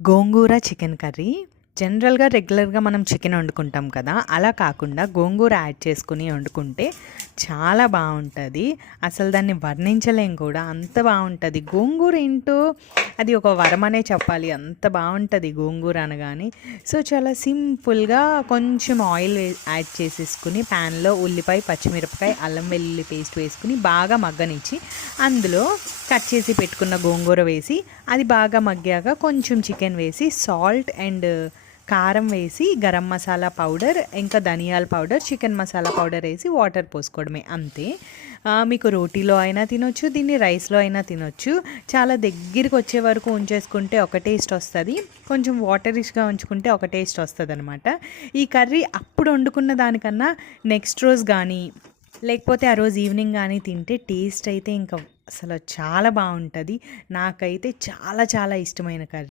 గోంగూర chicken curry జనరల్‌గా రెగ్యులర్‌గా మనం చికెన్ వండుకుంటాం కదా! అలా కాకుండా గోంగూర యాడ్ చేసుకొని వండుకుంటే చాలా బావుంటది. అసలు దాన్ని వర్ణించలేం కూడా అంత బావుంటది. గోంగూర ఏంటో అది ఒక వరమనే చెప్పాలి. అంత బావుంటది గోంగూర అనగానే. సో, చాలా సింపుల్‌గా కొంచెం ఆయిల్ యాడ్ చేసేసుకొని ప్యాన్‌లో ఉల్లిపాయ, పచ్చిమిరపకాయ, అల్లం వెల్లుల్లి పేస్ట్ వేసుకొని బాగా మగ్గనిచ్చి అందులో కట్ చేసి పెట్టుకున్న గోంగూర వేసి అది బాగా మగ్గాక కొంచెం చికెన్ వేసి సాల్ట్ అండ్ కారం వేసి గరం మసాలా పౌడర్ ఇంకా ధనియాల పౌడర్ చికెన్ మసాలా పౌడర్ వేసి వాటర్ పోసుకోవడమే అంతే. మీకు రోటీలో అయినా తినొచ్చు, దీన్ని రైస్లో అయినా తినొచ్చు. చాలా దగ్గరికి వచ్చే వరకు ఉంచేసుకుంటే ఒక టేస్ట్ వస్తుంది, కొంచెం వాటరిష్గా ఉంచుకుంటే ఒక టేస్ట్ వస్తుంది అనమాట. ఈ కర్రీ అప్పుడు వండుకున్న దానికన్నా నెక్స్ట్ రోజు కానీ లేకపోతే ఆ రోజు ఈవినింగ్ కానీ తింటే టేస్ట్ అయితే ఇంకా అసలు చాలా బాగుంటుంది. నాకైతే చాలా చాలా ఇష్టమైన కర్రీ.